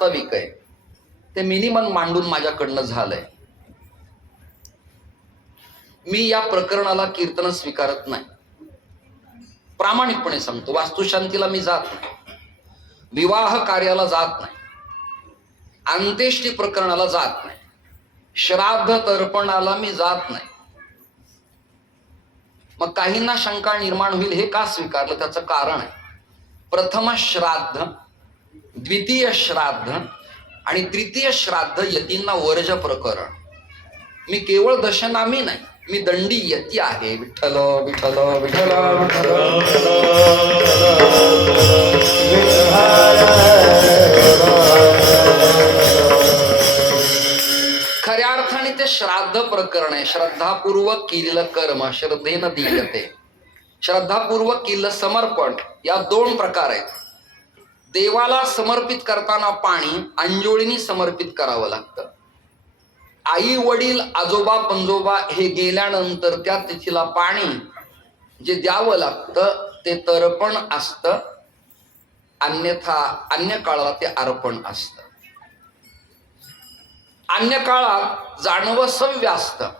वास्तविक आहे. ते मिनिमम मांडून माझ्याकडनं झालंय. मी या प्रकरणाला कीर्तन स्वीकारत नाही. प्रामाणिकपणे सांगतो वास्तुशांतीला मी जात नाही. विवाह कार्याला जात नाही. अंत्येष्टी प्रकरणाला जात नाही. श्राद्ध तर्पणाला मी जात नाही. मग काहींना शंका निर्माण होईल हे का स्वीकारलं? त्याचं कारण आहे. प्रथम श्राद्ध द्वितीय श्राद्ध आणि तृतीय श्राद्ध यतींना वर्ज प्रकरण. मी केवळ दशनामी नाही मी दंडी यती आहे. विठ्ठल विठ्ठल विठ्ठल विठ्ठल. खऱ्या अर्थाने ते श्राद्ध प्रकरण आहे. श्रद्धापूर्वक केलेलं कर्म श्रद्धेनं दिलते श्रद्धापूर्वक केलेलं समर्पण या दोन प्रकार आहेत. देवाला समर्पित करताना पाणी अंजोळीनी समर्पित करावं लागतं. आई वडील आजोबा पंजोबा हे गेल्यानंतर त्या तिथीला पाणी जे द्यावं लागतं ते तर्पण असतं. अन्यथा अन्य काळाला ते अर्पण असतं. अन्य काळात जाणवं सव्य असतं.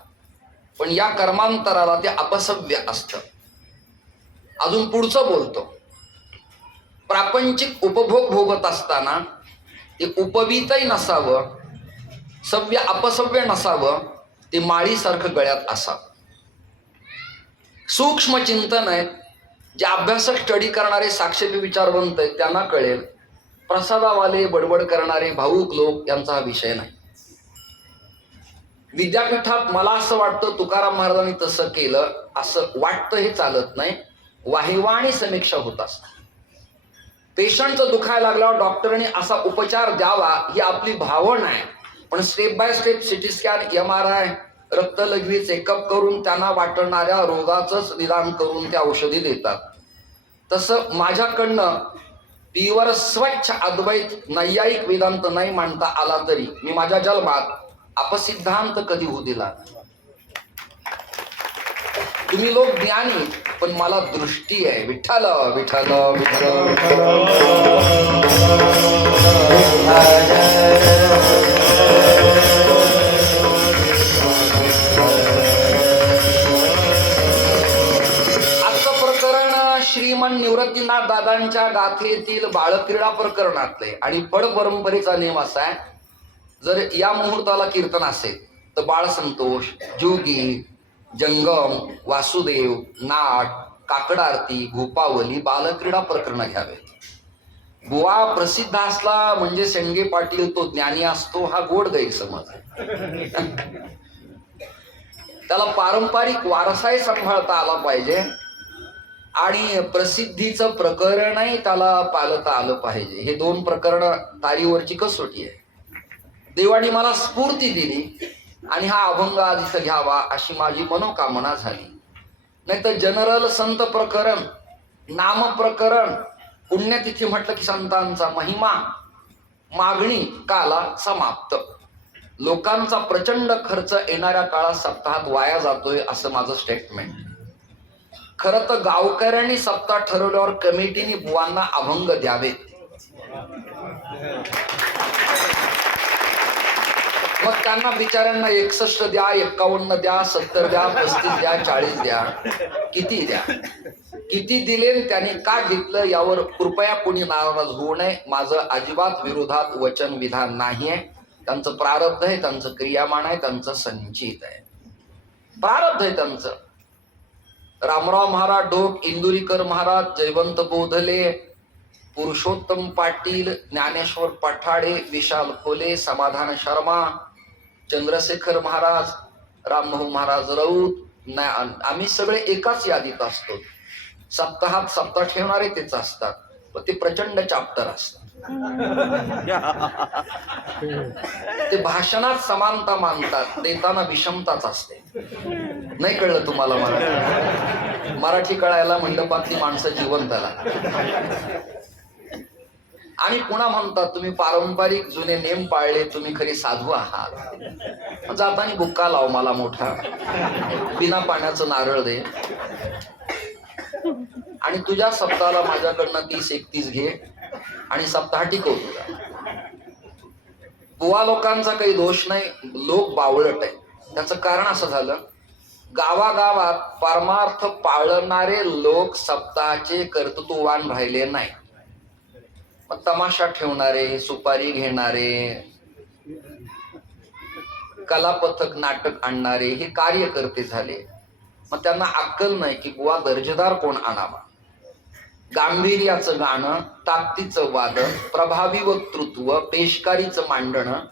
पण या कर्मांतराला ते अपसव्य असतं. अजून पुढचं बोलतो. प्रापंचिक उपभोग भोगत असताना ते उपवीतही नसावं सव्य अपसव्य नसावं ते माळीसारखं गळ्यात असावं. सूक्ष्म चिंतन आहेत जे अभ्यासक स्टडी करणारे साक्षेपी विचारवंत आहेत त्यांना कळेल प्रसादावाले बडबड करणारे भाऊक लोक यांचा हा विषय नाही. विद्यापीठात मला असं वाटतं तुकाराम महाराजांनी तसं केलं असं वाटतं हे चालत नाही वाहिवा आणि समीक्षा होत असतात पेशंटचं दुखायला लागल्यावर डॉक्टरने असा उपचार द्यावा ही आपली भावना आहे पण step by step CT scan M R I रक्तलघवी checkup करून त्यांना वाटणाऱ्या रोगाचंच निदान करून त्या औषधी देतात तसं माझ्याकडनं प्युअर स्वच्छ अद्वैत नैयायिक वेदांत नाही मांडता आला तरी मी माझ्या जन्मात अपसिद्धांत कधी होऊ दिला नाही. तुम्ही लोक ज्ञानी पण मला दृष्टी आहे. विठ्ठल विठ्ठल विठ्ठल. आजचं प्रकरण श्रीमन निवृत्तीनाथ दादांच्या गाथेतील बाळक्रीडा प्रकरणातले. आणि पड परंपरेचा नियम असा आहे जर या मुहूर्ताला कीर्तन असेल तर बाळ संतोष जोगी जंगम वासुदेव नाट काकड आरती गोपावली बालक्रीडा प्रकरण घ्यावे. गोवा प्रसिद्ध असला म्हणजे शेंगे पाटील तो ज्ञानी असतो हा गोड गैरसमज आहे. त्याला पारंपरिक वारसाही सांभाळता आला पाहिजे आणि प्रसिद्धीचं प्रकरणही त्याला पालता आलं पाहिजे. हे दोन प्रकरण तारीवरची कसोटी आहे. देवाने मला स्फूर्ती दिली. आणि हा अभंग आधीच घ्यावा अशी माझी मनोकामना झाली. नाहीतर जनरल संत प्रकरण नाम प्रकरण पुण्यतिथी म्हटलं की संतांचा महिमा मागणी काला समाप्त. लोकांचा प्रचंड खर्च येणाऱ्या काळात सप्ताहात वाया जातोय असं माझं स्टेटमेंट खरं तर गावकऱ्यांनी सप्ताह ठरवल्यावर कमिटीने बुवांना अभंग द्यावेत. मग त्यांना बिचाऱ्यांना एकसष्ट द्या एक्कावन्न द्या सत्तर द्या पस्तीस द्या चाळीस द्या. किती द्या? किती दिले त्यांनी का घेतलं यावर कृपया कोणी नाराज होऊ नये. माझं अजिबात विरोधात वचन विधान नाही आहे त्यांचं प्रारब्ध आहे त्यांचं क्रियामान आहे त्यांचं संचित आहे. प्रारब्ध आहे त्यांचं. रामराव महाराज डोक इंदुरीकर महाराज जयवंत बोधले पुरुषोत्तम पाटील ज्ञानेश्वर पठाडे विशाल खोले समाधान शर्मा चंद्रशेखर महाराज रामभाऊ महाराज राऊत आम्ही सगळे एकाच यादीत असतो. सप्ताहात सप्ताह ठेवणारे तेच असतात. पण ते प्रचंड चाप्टर असतात. ते भाषणात समानता मानतात देताना विषमताच असते. नाही कळलं तुम्हाला मराठी मराठी कळायला मंडपातली माणसं जिवंत आणि पुन्हा म्हणतात तुम्ही पारंपरिक जुने नेम पाळले तुम्ही खरी साधू आहात. म्हणजे जातानी बुक्का लाव मला मोठा. बिना पाण्याचं नारळ दे. आणि तुझ्या सप्ताहाला माझ्याकडनं तीस एकतीस घे आणि सप्ताह टिकव तुझा बुवा लोकांचा काही दोष नाही लोक बावळट आहे त्याचं कारण असं झालं गावागावात परमार्थ पाळणारे लोक सप्ताहाचे कर्तृत्ववान राहिले नाही तमाशा ठेवणारे सुपारी घेणारे कलापथक नाटक आणणारे हे कार्यकर्ते झाले. मग त्यांना अक्कल नाही की बुवा दर्जेदार कोण आणावा. गांभीर्याचं गाणं ताकदीचं वादन प्रभावी वक्तृत्व पेशकारीचं मांडणं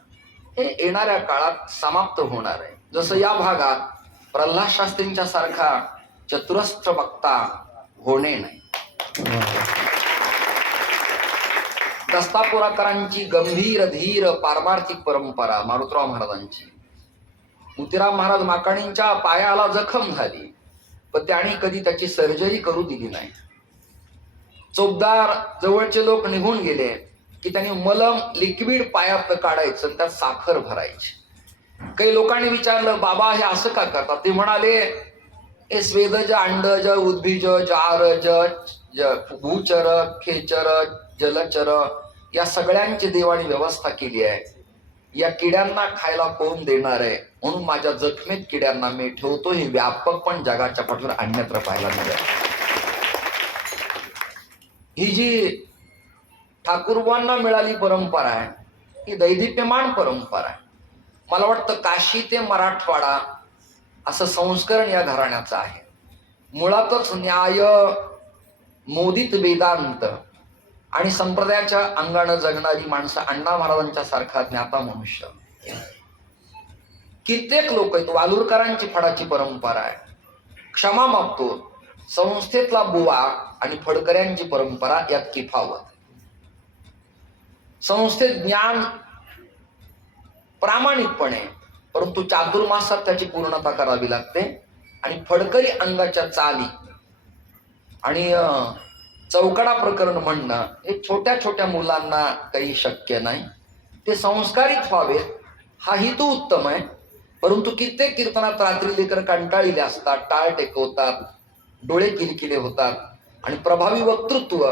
हे येणाऱ्या काळात समाप्त होणार आहे. जसं या भागात प्रल्हाद शास्त्रींच्या सारखा चतुरस्त्र वक्ता होणे नाही. दस्तापुराकरांची गंभीर धीर पारमार्थिक परंपरा मारुतराव महाराजांची. मुतीराम महाराज माकाणींच्या पायाला जखम झाली पण त्यांनी कधी त्याची सर्जरी करू दिली नाही. चोपदार जवळचे लोक निघून गेले की त्यांनी मलम लिक्विड पायात काढायचं आणि त्यात साखर भरायची. काही लोकांनी विचारलं बाबा हे असं का करतात? ते म्हणाले हे स्वेदज अंडज उद्भिज जारज ज- भूचर खेचर जलचर या सगळ्यांची देवाने व्यवस्था केली आहे. या किड्यांना खायला कोण देणार आहे? म्हणून माझ्या जखमीत किड्यांना मी ठेवतो. हे व्यापक पण जगाच्या पाठीवर अन्यत्र पाहायला मिळेल. ही जी ठाकूरबांना मिळाली परंपरा आहे ही दैदिप्यमान परंपरा आहे. मला वाटतं काशी ते मराठवाडा असं संस्करण या घराण्याचं आहे. मुळातच न्याय मोदित वेदांत आणि संप्रदायाच्या अंगानं जगणारी माणसं अण्णा महाराजांच्या सारखा ज्ञाता मनुष्य. कित्येक लोक आहेत. वालुरकरांची फडाची परंपरा आहे. क्षमा मागतो. संस्थेतला बुवा आणि फडकऱ्यांची परंपरा यात किफावत. संस्थेत ज्ञान प्रामाणिकपणे परंतु चातुर्मासात त्याची पूर्णता करावी लागते. आणि फडकरी अंगाच्या चाली आणि चौकडा प्रकरण म्हणणं हे छोट्या छोट्या मुलांना काही शक्य नाही. ते संस्कारित व्हावेत हा हेतू उत्तम आहे. परंतु कित्येक कीर्तनात रात्री लेकर कंटाळलेले असतात टाळ टेकवतात डोळे किलकिले होतात आणि प्रभावी वक्तृत्व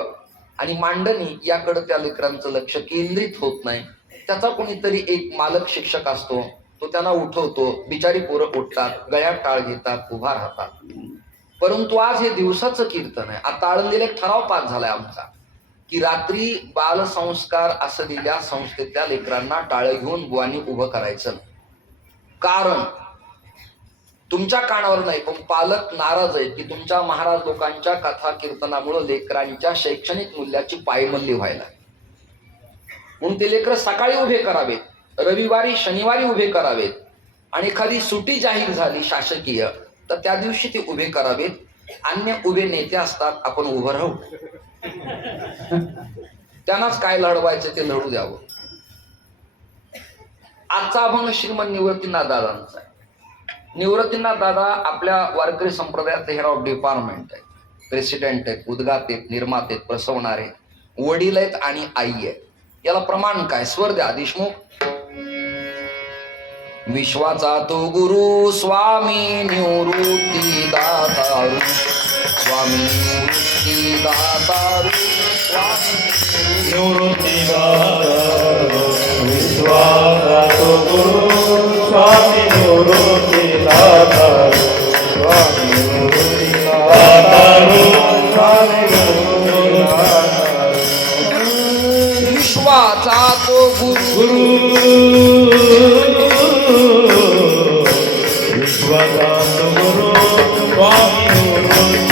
आणि मांडणी याकडे त्या लेकरांचं लक्ष केंद्रित होत नाही. त्याचा कोणीतरी एक मालक शिक्षक असतो तो त्यांना उठवतो बिचारी पोरं उठतात गळ्यात टाळ घेतात उभा राहतात. परंतु आज हे दिवसाचं कीर्तन आहे. आता आळंदीला एक ठराव पास झालाय आमचा की रात्री बालसंस्कार असलेल्या संस्थेतल्या लेकरांना टाळ घेऊन गुवानी उभं करायचं कारण तुमच्या कानावर नाही पण पालक नाराज आहेत की तुमच्या महाराज लोकांच्या कथा कीर्तनामुळे लेकरांच्या शैक्षणिक मूल्याची पायमल्ली व्हायला म्हणून ते लेकर सकाळी उभे करावेत रविवारी शनिवारी उभे करावेत. आणि एखादी सुटी जाहीर झाली शासकीय तर त्या दिवशी ते उभे करावेत. अन्य उभे नेते असतात आपण उभं राहू. त्यांनाच काय लढवायचं ते लढू द्यावं. आजचा अभंग श्रीमंत निवृत्तीनाथ दादांचा आहे. निवृत्तीनाथ दादा आपल्या वारकरी संप्रदायात हेड ऑफ डिपार्टमेंट आहे प्रेसिडेंट आहेत उद्गात आहेत निर्माते प्रसवणारे वडील आहेत आणि आई आहे याला प्रमाण काय? स्वर द्या देशमुख विश्वाचा तो गुरु स्वामी निवृत्ती दातारू स्वामी निवृत्ती दातारू स्वामी निवृत्ती विश्वासातो गुरु स्वामी निवृत्ती दातारू स्वामी निवृत्ती दातारू स्वामी निवृत्ती विश्वाचा तो गुरु વદન ગુરુ વાહી ગુરુ